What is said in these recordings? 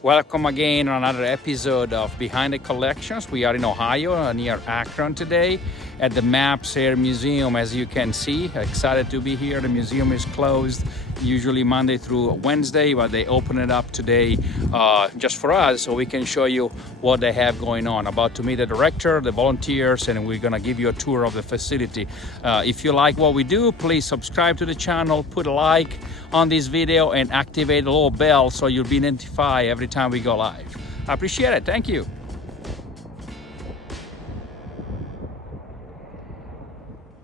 Welcome again on another episode of Behind the Collections. We are in Ohio, near Akron today at the Maps Air Museum. As you can see, excited to be here. The museum is closed usually Monday through Wednesday, but they open it up today just for us so we can show you what they have going on. About to meet the director, the volunteers, and we're gonna give you a tour of the facility. If you like what we do, please subscribe to the channel, put a like on this video, and activate the little bell so you'll be notified every time we go live. I appreciate it. Thank you.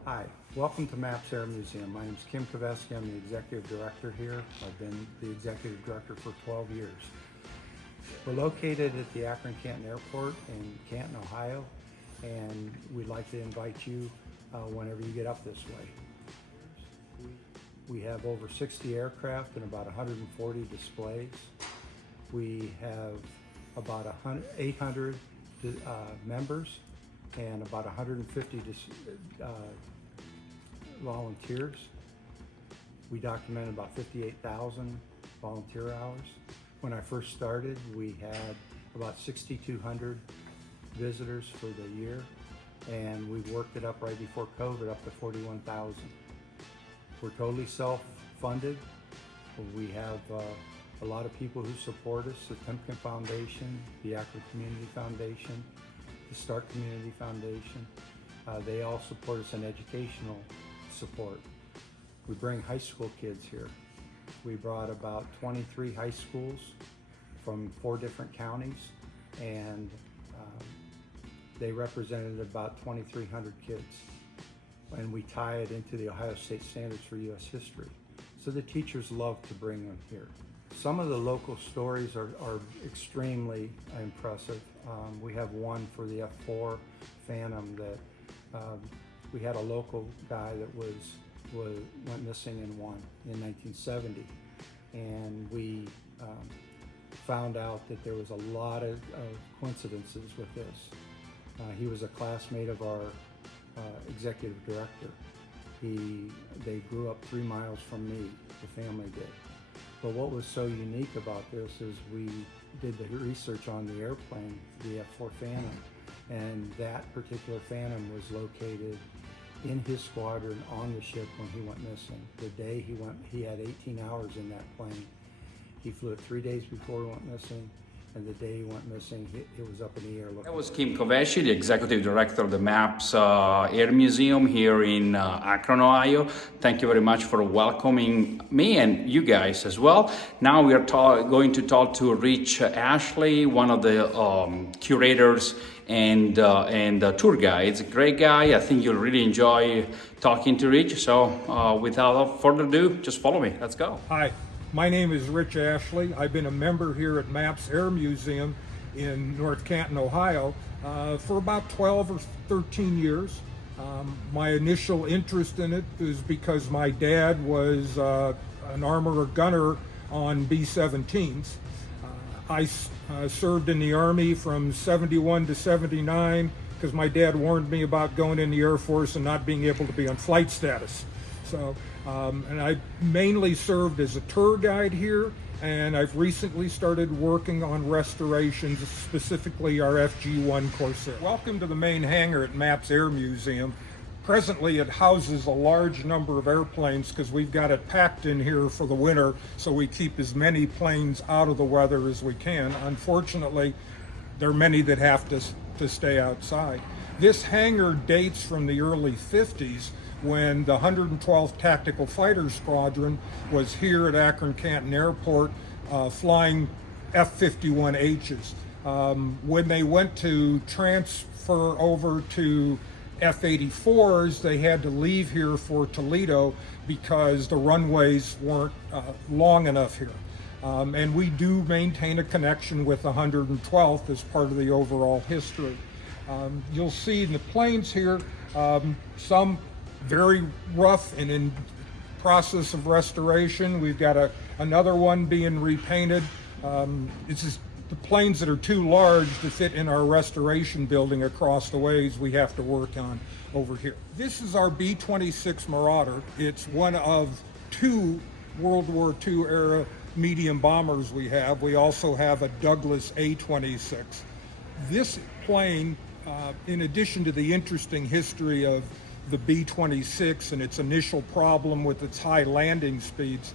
Hi, welcome to Maps Air Museum. My name is Kim Kovesky. I'm the executive director here. I've been the executive director for 12 years. We're located at the Akron-Canton Airport in Canton, Ohio, and we'd like to invite you whenever you get up this way. We have over 60 aircraft and about 140 displays. We have about 800 members and about 150 volunteers. We documented about 58,000 volunteer hours. When I first started, we had about 6,200 visitors for the year, and we worked it up right before COVID up to 41,000. We're totally self-funded. We have a lot of people who support us, the Temkin Foundation, the Akron Community Foundation, the Stark Community Foundation. They all support us in educational support. We bring high school kids here. We brought about 23 high schools from 4 different counties, and they represented about 2,300 kids. And we tie it into the Ohio State Standards for U.S. History. So the teachers love to bring them here. Some of the local stories are extremely impressive. We have one for the F-4 Phantom that we had a local guy that went missing in 1970. And we found out that there was a lot of coincidences with this. He was a classmate of our executive director. They grew up 3 miles from me, the family did. But what was so unique about this is we did the research on the airplane, the F-4 Phantom, and that particular Phantom was located in his squadron on the ship when he went missing. The day he had 18 hours in that plane. He flew it 3 days before he went missing, and the day he went missing, it was up in the air. That was Kim Kovesky, the executive director of the Maps Air Museum here in Akron, Ohio. Thank you very much for welcoming me and you guys as well. Now we are going to talk to Rich Ashley, one of the curators and tour guides. A great guy. I think you'll really enjoy talking to Rich. So without further ado, just follow me. Let's go. Hi. My name is Rich Ashley. I've been a member here at Maps Air Museum in North Canton, Ohio for about 12 or 13 years. My initial interest in it is because my dad was an armorer gunner on B-17s. I served in the Army from 71 to 79 because my dad warned me about going in the Air Force and not being able to be on flight status. So, and I mainly served as a tour guide here, and I've recently started working on restorations, specifically our FG-1 Corsair. Welcome to the main hangar at Maps Air Museum. Presently it houses a large number of airplanes because we've got it packed in here for the winter, so we keep as many planes out of the weather as we can. Unfortunately, there are many that have to stay outside. This hangar dates from the early 50s, when the 112th Tactical Fighter Squadron was here at Akron-Canton Airport flying F-51Hs. When they went to transfer over to F-84s, they had to leave here for Toledo because the runways weren't long enough here. And we do maintain a connection with the 112th as part of the overall history. You'll see in the planes here, some very rough and in process of restoration. We've got another one being repainted. It's just the planes that are too large to fit in our restoration building across the ways we have to work on over here. This is our B-26 Marauder. It's one of 2 World War II era medium bombers we have. We also have a Douglas A-26. This plane, in addition to the interesting history of the B-26 and its initial problem with its high landing speeds,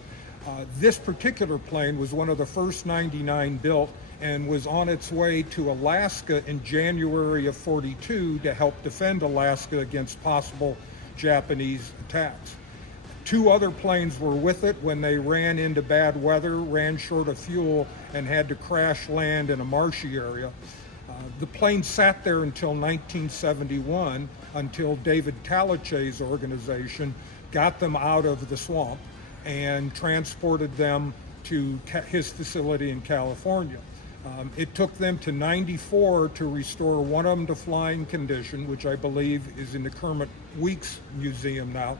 this particular plane was one of the first 99 built and was on its way to Alaska in January of '42 to help defend Alaska against possible Japanese attacks. 2 other planes were with it when they ran into bad weather, ran short of fuel, and had to crash land in a marshy area. The plane sat there until 1971, until David Talachay's organization got them out of the swamp and transported them to his facility in California. It took them to '94 to restore one of them to flying condition, which I believe is in the Kermit Weeks Museum now.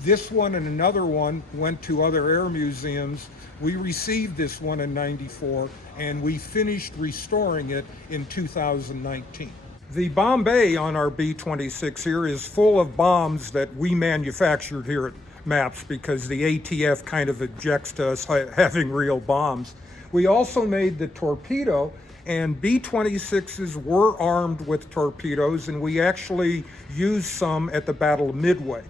This one and another one went to other air museums. We received this one in '94, and we finished restoring it in 2019. The bomb bay on our B-26 here is full of bombs that we manufactured here at MAPS because the ATF kind of objects to us having real bombs. We also made the torpedo, and B-26s were armed with torpedoes, and we actually used some at the Battle of Midway,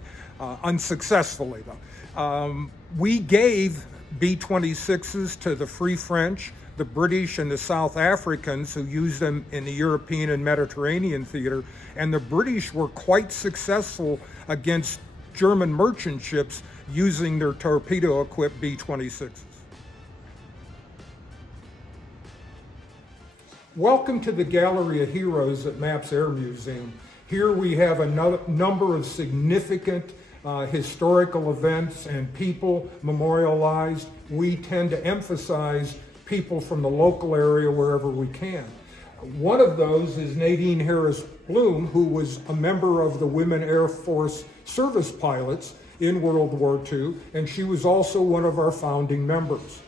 unsuccessfully though. We gave B-26s to the Free French, the British, and the South Africans who used them in the European and Mediterranean theater, and the British were quite successful against German merchant ships using their torpedo-equipped B-26s. Welcome to the Gallery of Heroes at MAPS Air Museum. Here we have a number of significant historical events and people memorialized. We tend to emphasize people from the local area wherever we can. One of those is Nadine Harris Bloom, who was a member of the Women Air Force service pilots in World War II, and she was also one of our founding members.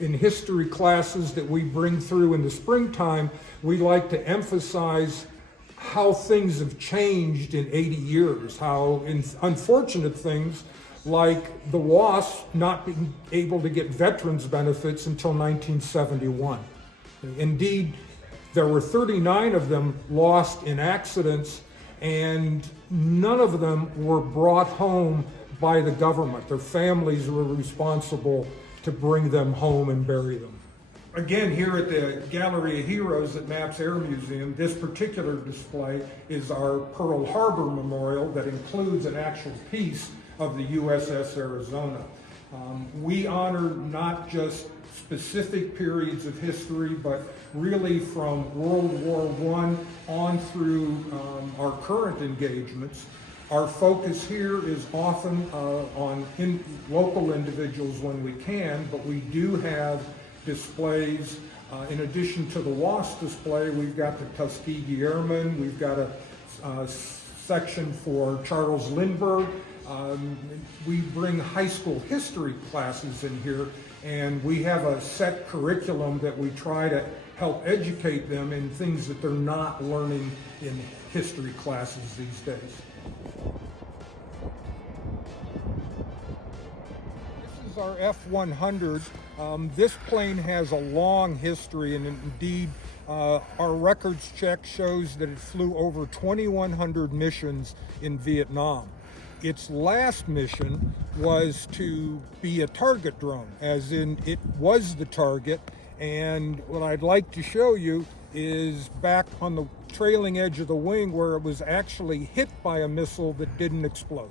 In history classes that we bring through in the springtime, we like to emphasize how things have changed in 80 years, how unfortunate things like the WASP not being able to get veterans benefits until 1971. Indeed, there were 39 of them lost in accidents, and none of them were brought home by the government. Their families were responsible to bring them home and bury them. Again, here at the Gallery of Heroes at MAPS Air Museum, this particular display is our Pearl Harbor Memorial that includes an actual piece of the USS Arizona. We honor not just specific periods of history, but really from World War I on through our current engagements. Our focus here is often on local individuals when we can, but we do have displays. In addition to the WASP display, we've got the Tuskegee Airmen, we've got a section for Charles Lindbergh. We bring high school history classes in here, and we have a set curriculum that we try to help educate them in things that they're not learning in history classes these days. This is our F-100. This plane has a long history, and indeed our records check shows that it flew over 2,100 missions in Vietnam. Its last mission was to be a target drone, as in it was the target, and what I'd like to show you is back on the trailing edge of the wing where it was actually hit by a missile that didn't explode.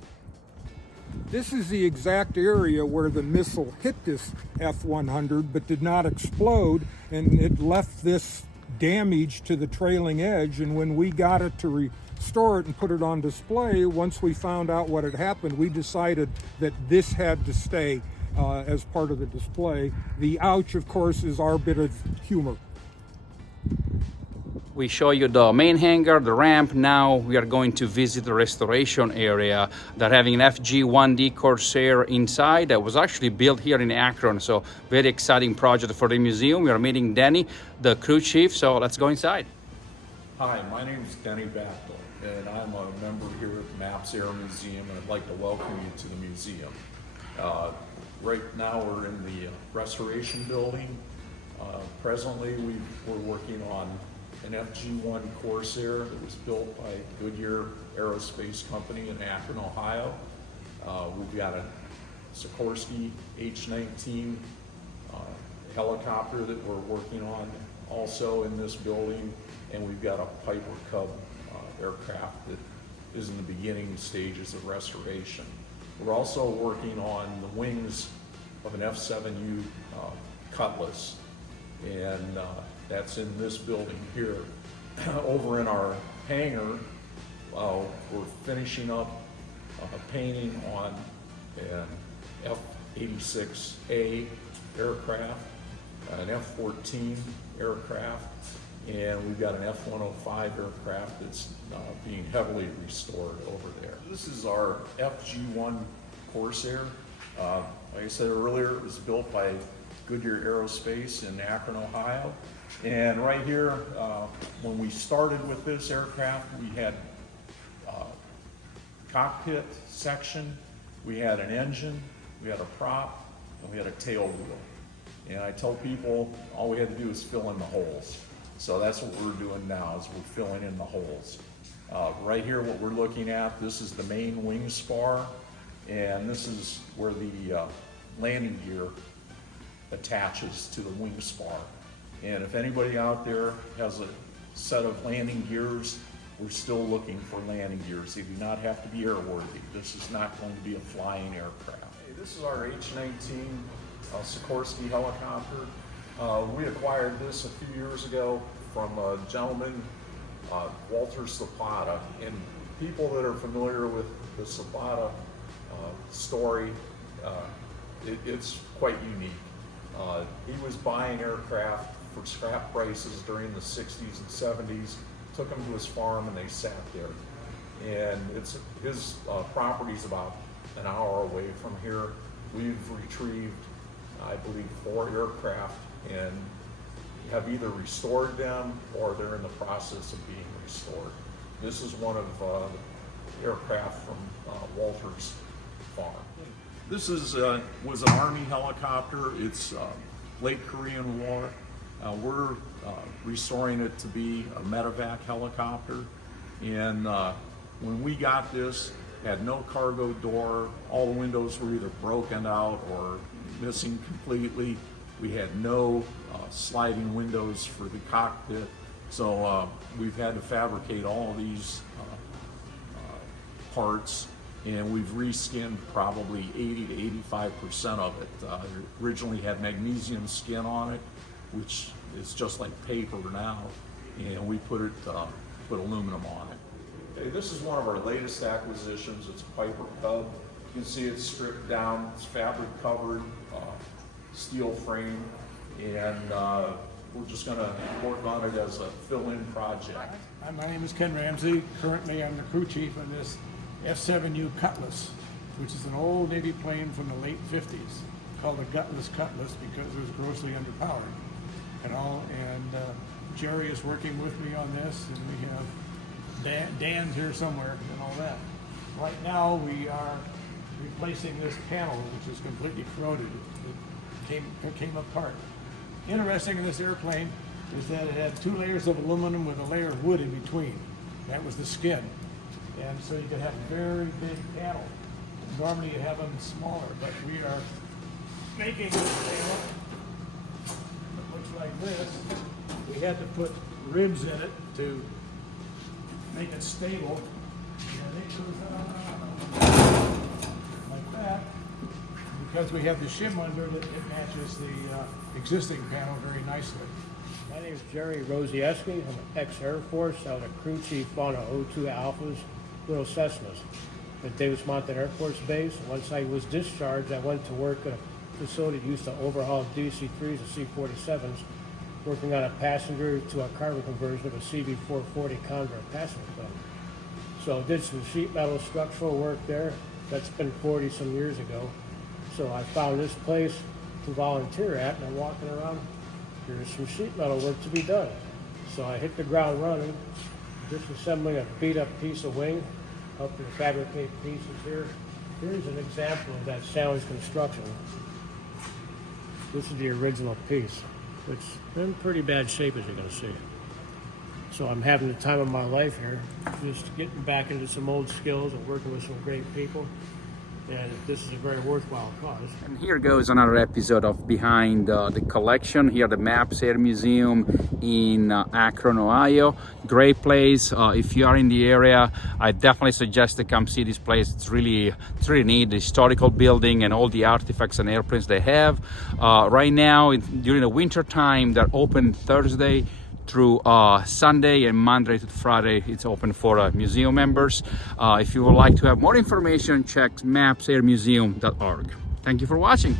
This is the exact area where the missile hit this F-100 but did not explode, and it left this damage to the trailing edge. And when we got it to restore it and put it on display, once we found out what had happened, we decided that this had to stay as part of the display. The ouch, of course, is our bit of humor. We show you the main hangar, the ramp. Now we are going to visit the restoration area. They're having an FG-1D Corsair inside that was actually built here in Akron. So very exciting project for the museum. We are meeting Denny, the crew chief. So let's go inside. Hi, my name is Denny Bachtel, and I'm a member here at MAPS Air Museum, and I'd like to welcome you to the museum. Right now, we're in the restoration building. Presently, we're working on an FG-1 Corsair that was built by Goodyear Aerospace Company in Akron, Ohio. We've got a Sikorsky H-19 helicopter that we're working on also in this building, and we've got a Piper Cub aircraft that is in the beginning stages of restoration. We're also working on the wings of an F-7U Cutlass, and that's in this building here. Over in our hangar, we're finishing up painting on an F-86A aircraft, an F-14 aircraft, and we've got an F-105 aircraft that's being heavily restored over there. This is our FG-1 Corsair. Like I said earlier, it was built by Goodyear Aerospace in Akron, Ohio. And right here, when we started with this aircraft, we had cockpit section, we had an engine, we had a prop, and we had a tail wheel. And I tell people all we had to do is fill in the holes. So that's what we're doing now, is we're filling in the holes. Right here, what we're looking at, this is the main wing spar, and this is where the landing gear attaches to the wing spar. And if anybody out there has a set of landing gears, we're still looking for landing gears. They do not have to be airworthy. This is not going to be a flying aircraft. Hey, this is our H-19 Sikorsky helicopter. We acquired this a few years ago from a gentleman, Walter Zapata. And people that are familiar with the Zapata story, it's quite unique. He was buying aircraft for scrap prices during the 60s and 70s, took them to his farm and they sat there. And his property's about an hour away from here. We've retrieved, I believe, 4 aircraft and have either restored them or they're in the process of being restored. This is one of the aircraft from Walter's farm. This is was an Army helicopter. It's late Korean War. We're restoring it to be a medevac helicopter. And when we got this, it had no cargo door. All the windows were either broken out or missing completely. We had no sliding windows for the cockpit. So we've had to fabricate all of these parts, and we've reskinned probably 80 to 85% of it. It originally had magnesium skin on it, which is just like paper now, and we put aluminum on it. Okay, this is one of our latest acquisitions. It's a Piper Cub. You can see it's stripped down, it's fabric covered, steel frame, and we're just going to work on it as a fill-in project. My name is Ken Ramsey. Currently, I'm the crew chief on this F-7U Cutlass, which is an old Navy plane from the late 50s, called the Gutless Cutlass because it was grossly underpowered and all. And Jerry is working with me on this, and we have Dan's here somewhere and all that. Right now, we are replacing this panel, which is completely corroded. It came apart. Interesting in this airplane is that it had 2 layers of aluminum with a layer of wood in between. That was the skin. And so you could have a very big panel. Normally you have them smaller, but we are making this panel that looks like this. We had to put ribs in it to make it stable. And it goes like that. Because we have the shim under it, it matches the existing panel very nicely. My name is Jerry Rosieski. I'm an ex-Air Force. I was a crew chief on a O2 Alphas, little Cessnas at Davis Mountain Air Force Base. Once I was discharged, I went to work at a facility that used to overhaul DC-3s and C-47s, working on a passenger to a cargo conversion of a CV-440 Condor passenger plane. So I did some sheet metal structural work there. That's been 40-some years ago. So I found this place to volunteer at, and I'm walking around. There's some sheet metal work to be done. So I hit the ground running, disassembling a beat-up piece of wing, helping to fabricate pieces here. Here's an example of that sandwich construction. This is the original piece, which is in pretty bad shape, as you're going to see. So I'm having the time of my life here, just getting back into some old skills and working with some great people. And this is a very worthwhile cause. And here goes another episode of Behind the Collection here at the Maps Air Museum in Akron, Ohio. Great place. If you are in the area, I definitely suggest to come see this place. It's really neat. The historical building and all the artifacts and airplanes they have. Right now, during the winter time, they're open Thursday through Sunday, and Monday to Friday it's open for museum members. If you would like to have more information, check mapsairmuseum.org. Thank you for watching.